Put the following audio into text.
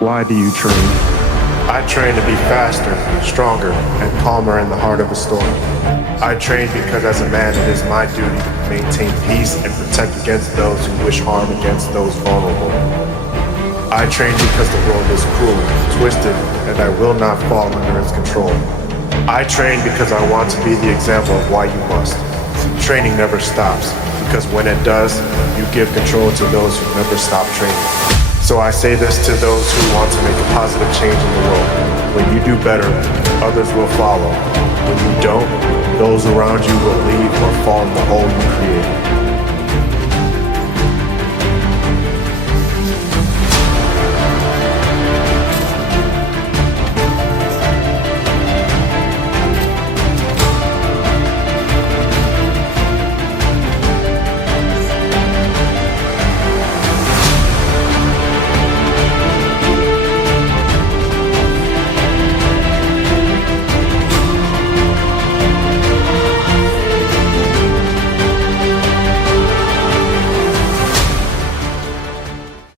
Why do you train? I train to be faster, stronger, and calmer in the heart of a storm. I train because as a man it is my duty to maintain peace and protect against those who wish harm against those vulnerable. I train because the world is cruel, twisted, and I will not fall under its control. I train because I want to be the example of why you must. Training never stops, because when it does, you give control to those who never stop training. So I say this to those who want to make a positive change in the world. When you do better, others will follow. When you don't, those around you will leave or fall in the hole you created.